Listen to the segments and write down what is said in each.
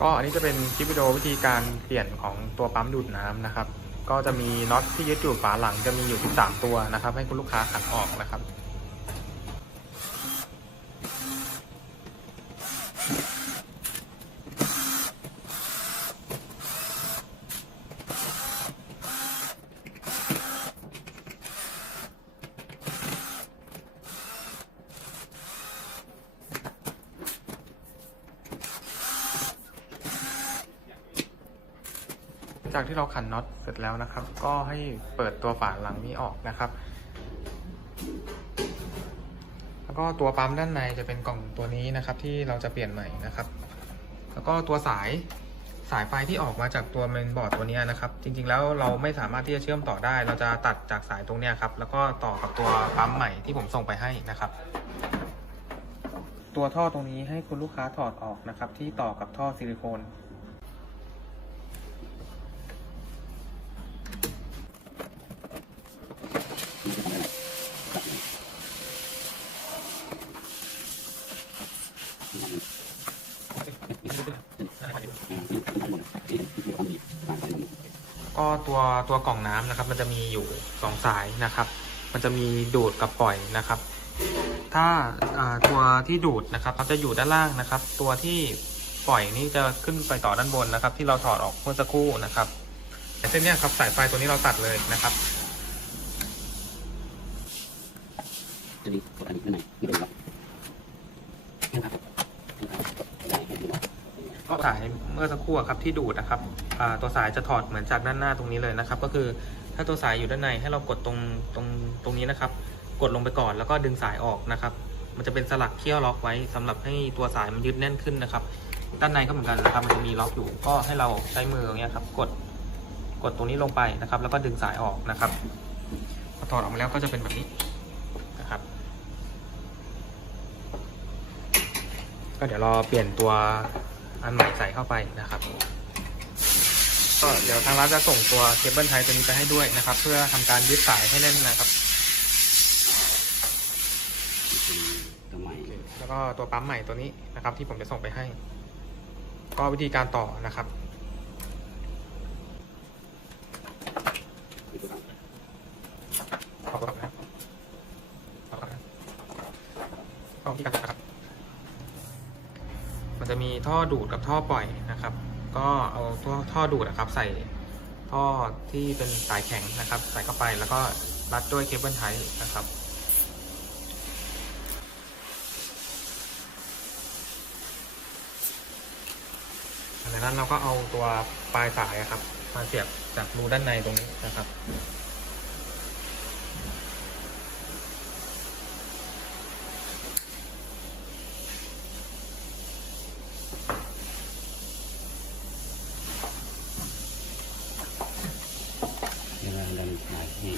ก็อันนี้จะเป็นคลิปวิดีโอวิธีการเปลี่ยนของตัวปั๊มดูดน้ำนะครับ ก็จะมีน็อตที่ยึดอยู่ฝาหลังจะมีอยู่ 13 ตัวนะครับ ให้คุณลูกค้าขันออกนะครับ จากที่เราขันน็อตเสร็จแล้วนะครับ ก็ให้เปิดตัวฝาหลังนี้ออกนะครับ แล้วก็ตัวปั๊มด้านในจะเป็นกล่องตัวนี้นะครับ ที่เราจะเปลี่ยนใหม่นะครับ แล้วก็ตัวสายสายไฟที่ออกมาจากตัวเมนบอร์ดตัวนี้นะครับ จริงๆแล้วเราไม่สามารถที่จะเชื่อมต่อได้ เราจะตัดจากสายตรงนี้ครับ แล้วก็ต่อกับตัวปั๊มใหม่ที่ผมส่งไปให้นะครับ ตัวท่อตรงนี้ให้คุณลูกค้าถอดออกนะครับ ที่ต่อกับท่อซิลิโคน ก็ตัวตัวกล่องน้ำนะครับ มันจะมีอยู่สองสายนะครับ มันจะมีดูดกับปล่อยนะครับ ถ้าตัวที่ดูดนะครับเขาจะอยู่ด้านล่างนะครับ ตัวที่ปล่อยนี่จะขึ้นไปต่อด้านบนนะครับ ที่เราถอดออกเมื่อสักครู่นะครับเส้นนี้ครับสายไฟตัวนี้เราตัดเลยนะครับจะมีกดอันนี้ข้างในที่เป็นล็อกนะครับ ก็สายเมื่อสักครู่ครับที่ดูดนะครับตัวสายจะถอดเหมือนจากด้านหน้าตรงนี้เลยนะครับ ก็คือถ้าตัวสายอยู่ด้านในให้เรากดตรงตรงตรงนี้นะครับ กดลงไปก่อนแล้วก็ดึงสายออกนะครับ มันจะเป็นสลักเขี้ยวล็อกไว้สำหรับให้ตัวสายมันยึดแน่นขึ้นนะครับ ด้านในก็เหมือนกันนะครับ มันจะมีล็อกอยู่ก็ให้เราใช้มืออย่างเงี้ยครับ กดกดตรงนี้ลงไปนะครับ แล้วก็ดึงสายออกนะครับพอถอดออกมาแล้วก็จะเป็นแบบนี้นะครับ ก็เดี๋ยวรอเปลี่ยนตัว อันใหม่ใส่เข้าไปนะครับ ก็เดี๋ยวทางร้านจะส่งตัวเคเบิลไทยตัวนี้ไปให้ด้วยนะครับ เพื่อทำการยึดสายให้แน่นนะครับเป็นตัวใหม่แล้วก็ตัวปั๊มใหม่ตัวนี้นะครับ ที่ผมจะส่งไปให้ ก็วิธีการต่อนะครับ ขอบคุณครับขอบคุณครับก็วิธีการต่อนะครับ มันจะมีท่อดูดกับท่อปล่อยนะครับ ก็เอาท่อท่อดูดนะครับ ใส่ท่อที่เป็นสายแข็งนะครับ ใส่เข้าไปแล้วก็รัดด้วยเคเบิลไทนะครับจากนั้นเราก็เอาตัวปลายสายอะครับ มาเสียบจากรูด้านในตรงนี้นะครับ เวลาดันสายที่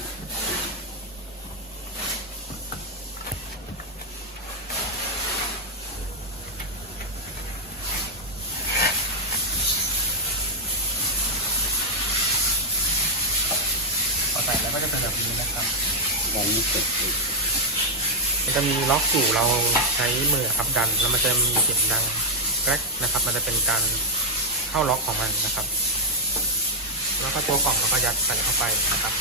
พอใส่ แล้วก็จะเป็นแบบนี้นะครับดันไม่เสร็จอีกมันจะมีล็อกอยู่เราใช้มือครับดัน แล้วมันจะมีเสียงดังแกรกนะครับ มันจะเป็นการเข้าล็อกของมันนะครับ แล้วก็ตัวกล่องเราก็ยัดใส่เข้าไปนะครับ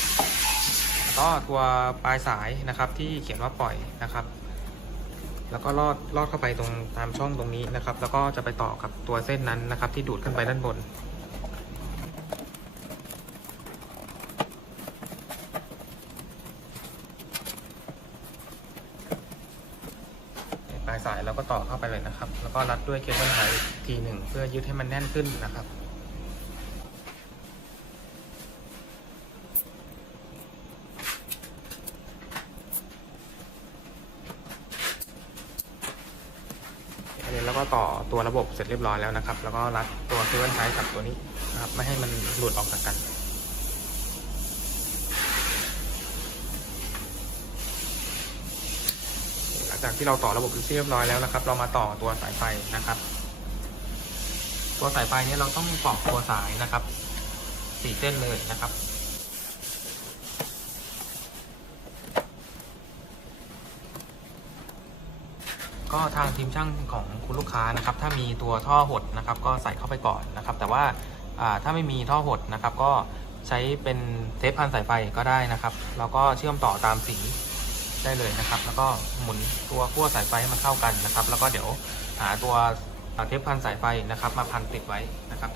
แล้วก็ตัวปลายสายนะครับที่เขียนว่าปล่อยนะครับ แล้วก็ลอดลอดเข้าไปตรงตามช่องตรงนี้นะครับ แล้วก็จะไปต่อกับตัวเส้นนั้นนะครับ ที่ดูดขึ้นไปด้านบน ปลายสายเราก็ต่อเข้าไปเลยนะครับ แล้วก็รัดด้วยเคเบิลไททีหนึ่งเพื่อยึดให้มันแน่นขึ้นนะครับอันนี้แล้วก็ต่อตัวระบบเสร็จเรียบร้อยแล้วนะครับ แล้วก็รัดตัวเคเบิลไทกับตัวนี้นะครับไม่ให้มันหลุดออกจากกัน หลั งจากที่เราต่อระบบเรียบร้อยแล้วนะครับ เรามาต่อตัวสายไฟนะครับ ตัวสายไฟนี้เราต้องปอกตัวสายนะครับสี่เส้นเลยนะครับก็ทางทีมช่างของคุณลูกค้านะครับ ถ้ามีตัวท่อหดนะครับ ก็ใส่เข้าไปก่อนนะครับ แต่ว่าอ่าถ้าไม่มีท่อหดนะครับ ก็ใช้เป็นเทปพันสายไฟก็ได้นะครับ แล้วก็เชื่อมต่อตามสี ได้เลยนะครับ แล้วก็หมุนตัวขั้วสายไฟให้มันเข้ากันนะครับ แล้วก็เดี๋ยวหาตัวเทปพันสายไฟนะครับ มาพันติดไว้นะครับ